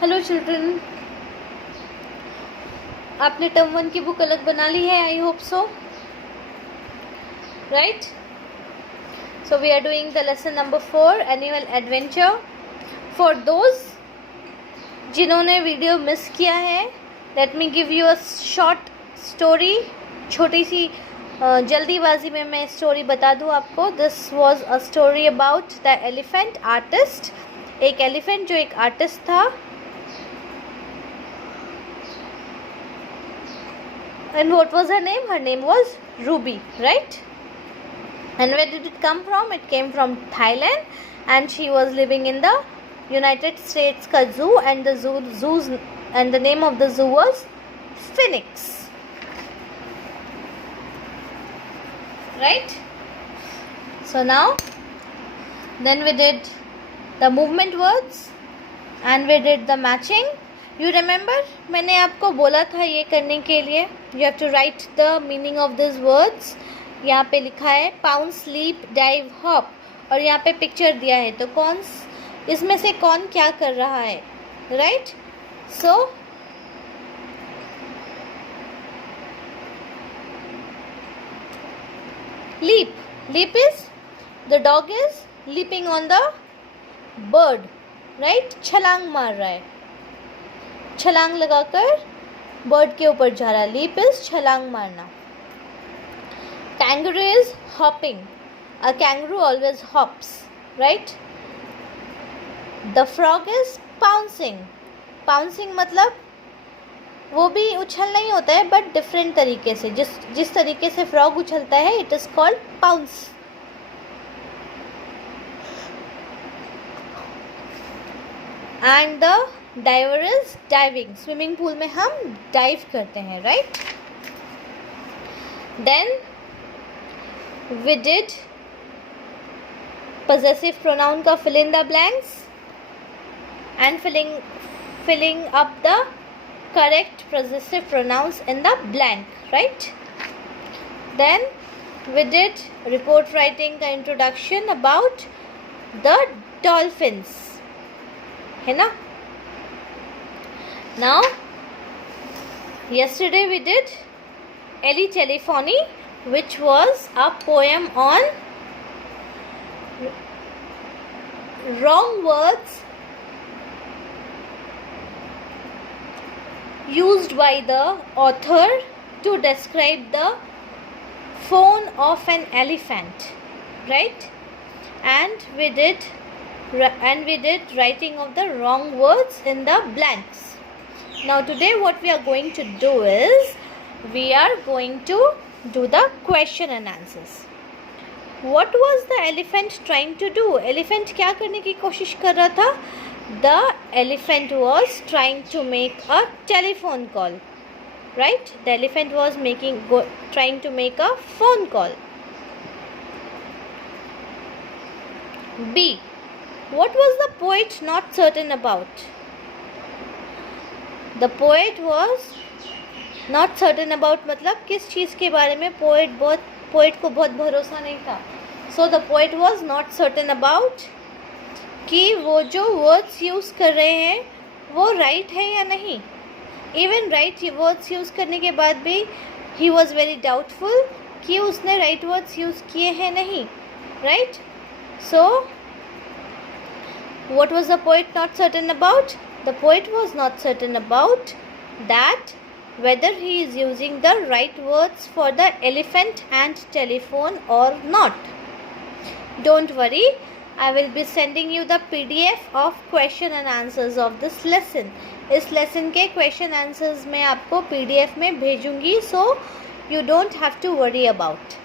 Hello children, आपने term 1 की book अलग बना ली है? I hope so, right? So we are doing the lesson number 4, annual adventure. For those जिन्होंने वीडियो मिस किया है, let me give you a short story. छोटी सी जल्दीबाजी में मैं स्टोरी बता दूँ आपको. This was a story about the elephant artist. एक एलिफेंट जो एक आर्टिस्ट था. And what was her name? Her name was Ruby, right? And where did it come from? It came from Thailand, and she was living in the United States ka zoo, and the name of the zoo was Phoenix, right? So now, then we did the movement words, and we did the matching. You remember, मैंने आपको बोला था ये करने के लिए you have to write the meaning of this words. यहाँ पे लिखा है पाउंस, लीप, डाइव, हॉप, और यहाँ पे पिक्चर दिया है. तो कौन इसमें से कौन क्या कर रहा है, right? So leap. Leap is the dog is leaping on the bird, right? छलांग मार रहा है, छलांग लगाकर बर्ड के ऊपर जा रहा है. लीप इज छलांग मारना. Kangaroo is hopping. A kangaroo always hops, right? The frog is pouncing. Pouncing मतलब वो भी उछलना ही होता है, बट डिफरेंट तरीके से. जिस तरीके से फ्रॉग उछलता है, it is called pounce. And the diver is diving. Swimming pool में हम डाइव करते हैं, right? Then we did possessive pronoun का fill in the blanks and filling up the correct possessive pronouns in the blank, right? Then we did report writing का introduction about the dolphins, है ना? Now, yesterday we did Ellie Telephony, which was a poem on wrong words used by the author to describe the phone of an elephant, right? And we did writing of the wrong words in the blanks. Now today what we are going to do is we are going to do the question and answers. What was the elephant trying to do? Elephant क्या करने की कोशिश कर रहा था? The elephant was trying to make a telephone call, right? The elephant was trying to make a phone call. B. What was the poet not certain about? The poet was not certain about मतलब किस चीज़ के बारे में poet को बहुत भरोसा नहीं था. So the poet was not certain about कि वो जो वर्ड्स यूज़ कर रहे हैं वो राइट है या नहीं. इवन राइट वर्ड्स यूज़ करने के बाद भी ही वॉज वेरी डाउटफुल कि उसने राइट वर्ड्स यूज़ किए हैं नहीं, right? So what was the poet not certain about? The poet was not certain about that whether he is using the right words for the elephant and telephone or not. Don't worry, I will be sending you the PDF of question and answers of this lesson. इस lesson के question answers मैं आपको PDF में भेजूंगी, so you don't have to worry about.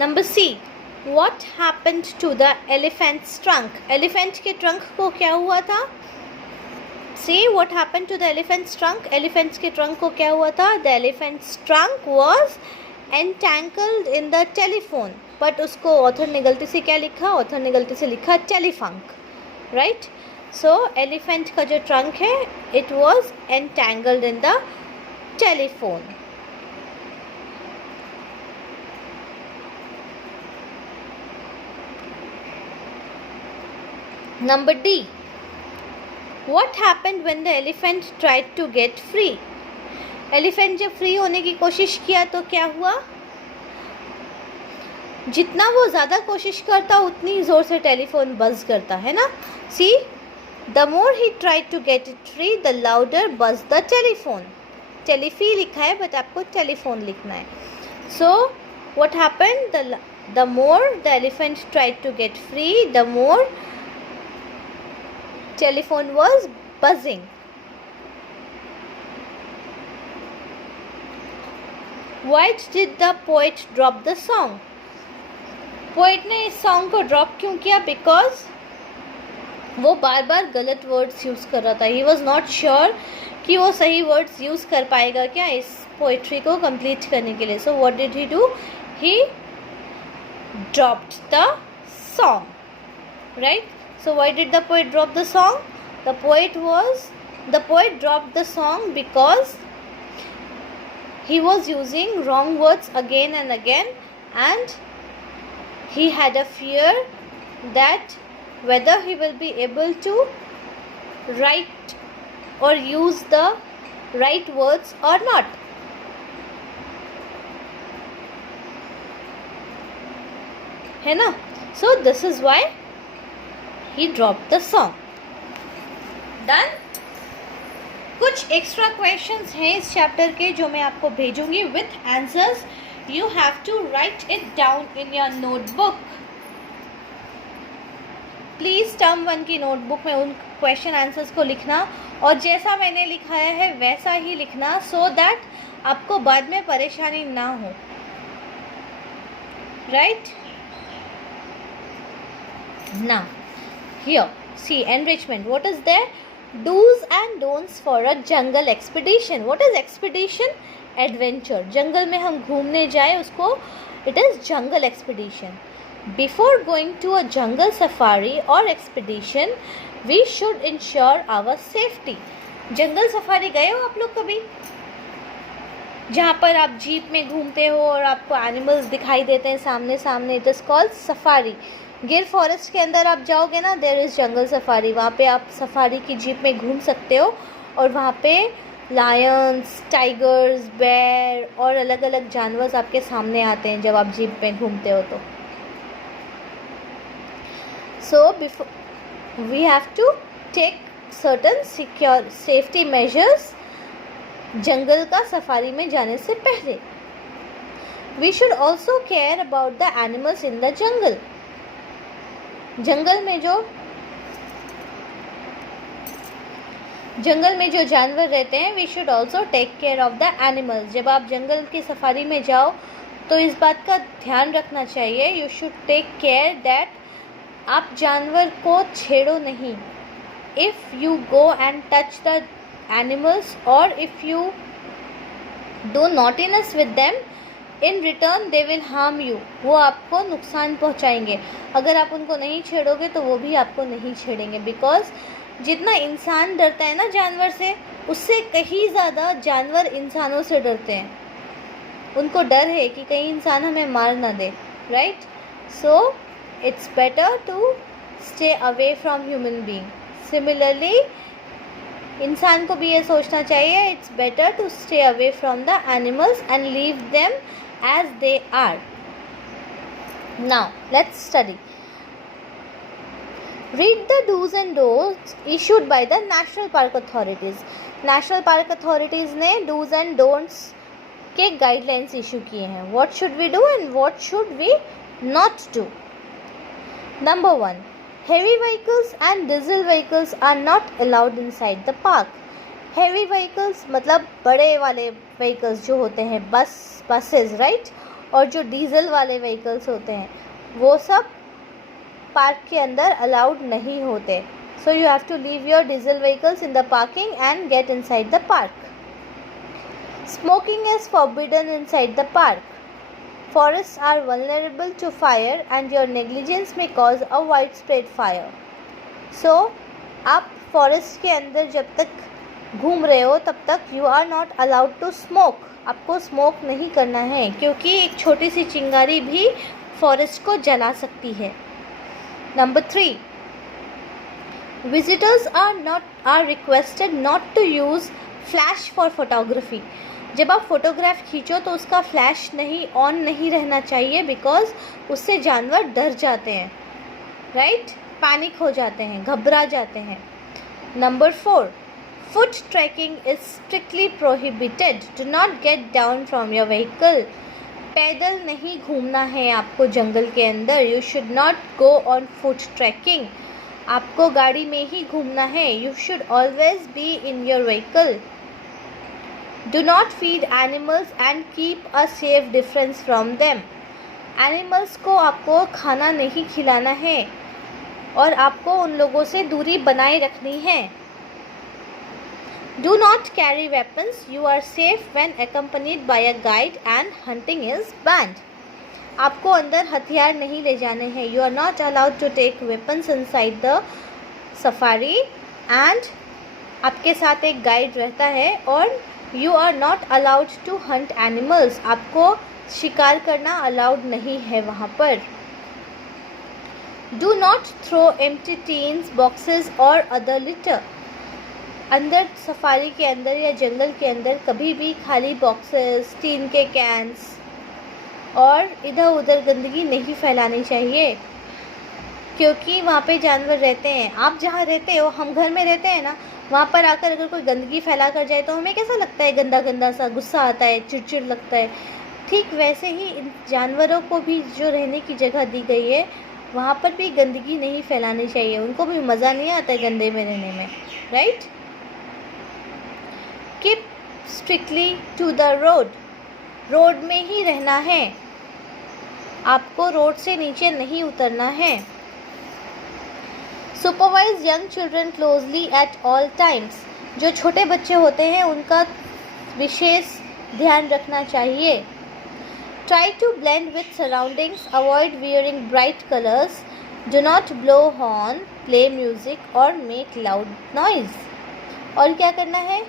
Number C. What happened to the elephant's trunk? Elephant के trunk को क्या हुआ था? See, what happened to the elephant's trunk? Elephant के trunk को क्या हुआ था? The elephant's trunk was entangled in the telephone. But उसको author ने गलती से क्या लिखा? Author ने गलती से लिखा telephunk, right? So elephant का जो trunk है, it was entangled in the telephone. Number D. What happened when the elephant tried to get free? Elephant जब फ्री होने की कोशिश किया तो क्या हुआ? जितना वो ज़्यादा कोशिश करता उतनी ज़ोर से टेलीफोन बज़ करता है ना. See, the more he tried to get it free the louder buzz the telephone. टेलीफी लिखा है बट आपको टेलीफोन लिखना है. So what happened? The more the elephant tried to get free the more telephone was buzzing. Why did the poet drop the song? Poet ने इस song को drop क्यों किया? बिकॉज वो बार बार गलत वर्ड्स यूज़ कर रहा था. ही वॉज नॉट श्योर कि वो सही वर्ड्स यूज़ कर पाएगा क्या इस पोइट्री को कंप्लीट करने के लिए. So what did he do? He dropped the song, right? So why did the poet drop the song? The poet dropped the song because he was using wrong words again and again, and he had a fear that whether he will be able to write or use the right words or not. है ना? So this is why he dropped the song. Done? कुछ extra questions हैं इस chapter के जो मैं आपको भेजूंगी with answers. You have to write it down in your notebook. Please term 1 की नोटबुक में उन क्वेश्चन आंसर्स को लिखना और जैसा मैंने लिखाया है वैसा ही लिखना, सो दैट आपको बाद में परेशानी ना हो. Right? Now, here, see, enrichment. What is there? Do's and don'ts for a jungle expedition. What is expedition? Adventure. जंगल में हम घूमने जाए उसको it is jungle expedition. Before going to a jungle safari or expedition, we should ensure our safety. Jungle safari गए हो आप लोग कभी? जहाँ पर आप जीप में घूमते हो और आपको एनिमल्स दिखाई देते हैं सामने सामने. It is called safari. गिर फॉरेस्ट के अंदर आप जाओगे ना, देयर इज़ जंगल सफारी. वहाँ पे आप सफारी की जीप में घूम सकते हो और वहाँ पे लायंस, टाइगर्स, बेयर और अलग अलग जानवर आपके सामने आते हैं जब आप जीप में घूमते हो तो. So before we have to take certain secure safety measures जंगल का सफारी में जाने से पहले. We should also care about the animals in the jungle. जंगल में जो जानवर रहते हैं, we should also take care of the animals. जब आप जंगल की सफारी में जाओ तो इस बात का ध्यान रखना चाहिए. You should take care that आप जानवर को छेड़ो नहीं. If you go and touch the animals और if you do naughtiness with them, in return they will harm you. वो आपको नुकसान पहुंचाएंगे. अगर आप उनको नहीं छेड़ोगे तो वो भी आपको नहीं छेड़ेंगे. बिकॉज जितना इंसान डरता है ना जानवर से, उससे कहीं ज़्यादा जानवर इंसानों से डरते हैं. उनको डर है कि कहीं इंसान हमें मार ना दे. Right? So it's better to stay away from human being. Similarly इंसान को भी ये सोचना चाहिए, it's better to stay away from the animals and leave them as they are. Now let's study. Read the do's and don'ts issued by the National Park Authorities. National Park Authorities ने do's and don'ts के guidelines issue किए हैं. What should we do and what should we not do? Number 1, heavy vehicles and diesel vehicles are not allowed inside the park. Heavy vehicles मतलब बड़े वाले vehicles जो होते हैं, बसेस, राइट? और जो डीजल वाले व्हीकल्स होते हैं वो सब पार्क के अंदर अलाउड नहीं होते. So you have to leave your diesel vehicles in the parking and get inside the park. Smoking is forbidden inside the park. Forests are vulnerable to fire and your negligence may cause a wide spread fire. So आप forest के अंदर जब तक घूम रहे हो तब तक you are not allowed to smoke. आपको स्मोक नहीं करना है क्योंकि एक छोटी सी चिंगारी भी फॉरेस्ट को जला सकती है. Number 3, Visitors are requested not to use flash for photography. जब आप फोटोग्राफ खींचो तो उसका फ्लैश नहीं ऑन नहीं रहना चाहिए, बिकॉज उससे जानवर डर जाते हैं, राइट, पैनिक हो जाते हैं, घबरा जाते हैं. Number 4, foot trekking is strictly prohibited. Do not get down from your vehicle. पैदल नहीं घूमना है आपको जंगल के अंदर. You should not go on foot trekking. आपको गाड़ी में ही घूमना है. You should always be in your vehicle. Do not feed animals and keep a safe difference from them. Animals को आपको खाना नहीं खिलाना है और आपको उन लोगों से दूरी बनाए रखनी है. Do not carry weapons. You are safe when accompanied by a guide and hunting is banned. आपको अंदर हथियार नहीं ले जाने हैं. You are not allowed to take weapons inside the safari and आपके साथ एक गाइड रहता है. और you are not allowed to hunt animals. आपको शिकार करना अलाउड नहीं है वहाँ पर. Do not throw empty tins, boxes और अदर लिटर. अंदर सफारी के अंदर या जंगल के अंदर कभी भी खाली बॉक्सेस, टीन के कैंस और इधर उधर गंदगी नहीं फैलानी चाहिए, क्योंकि वहाँ पे जानवर रहते हैं. आप जहाँ रहते हो, हम घर में रहते हैं ना, वहाँ पर आकर अगर कोई गंदगी फैला कर जाए तो हमें कैसा लगता है, गंदा गंदा सा, गुस्सा आता है, चिड़चिड़ लगता है. ठीक वैसे ही इन जानवरों को भी जो रहने की जगह दी गई है वहाँ पर भी गंदगी नहीं फैलानी चाहिए. उनको भी मज़ा नहीं आता है गंदे में रहने में, right. Keep strictly to the road. Road में ही रहना है. आपको रोड से नीचे नहीं उतरना है. Supervise young children closely at all times. जो छोटे बच्चे होते हैं उनका विशेष ध्यान रखना चाहिए. Try to blend with surroundings. Avoid wearing bright colours. Do not blow horn, play music और मेक लाउड नॉइज. और क्या करना है,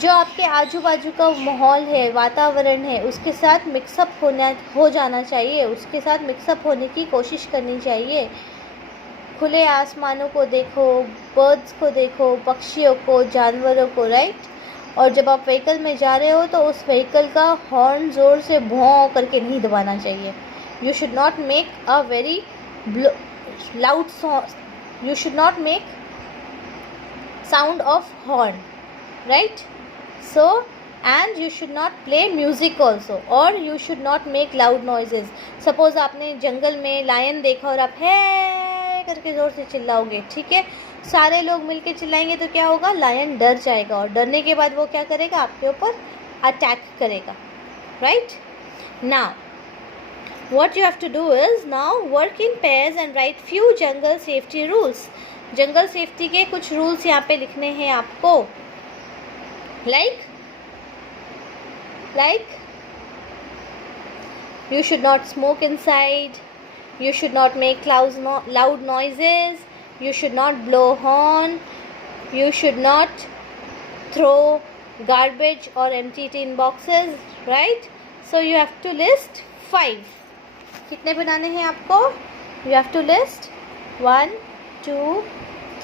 जो आपके आजू बाजू का माहौल है, वातावरण है, उसके साथ मिक्सअप हो जाना चाहिए. उसके साथ मिक्सअप होने की कोशिश करनी चाहिए. खुले आसमानों को देखो, बर्ड्स को देखो, पक्षियों को, जानवरों को, राइट. और जब आप व्हीकल में जा रहे हो तो उस व्हीकल का हॉर्न ज़ोर से भौं करके नहीं दबाना चाहिए. You should not make a very loud sound. You should not make sound of horn, right. So, and you should not play music also, or you should not make loud noises. Suppose आपने जंगल में lion देखा और आप है करके ज़ोर से चिल्लाओगे, ठीक है, सारे लोग मिलके चिल्लाएंगे तो क्या होगा, लायन डर जाएगा और डरने के बाद वो क्या करेगा, आपके ऊपर अटैक करेगा, right. Now, what you have to do is now work in pairs and write few jungle safety rules. Jungle safety के कुछ रूल्स यहाँ पे लिखने हैं आपको. Like you should not smoke inside, you should not make loud noises, you should not blow horn, you should not throw garbage or empty tin boxes, right. So you have to list 5. कितने बनाने हैं आपको, you have to list 1 2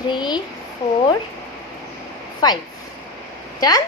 3 4 5. Done.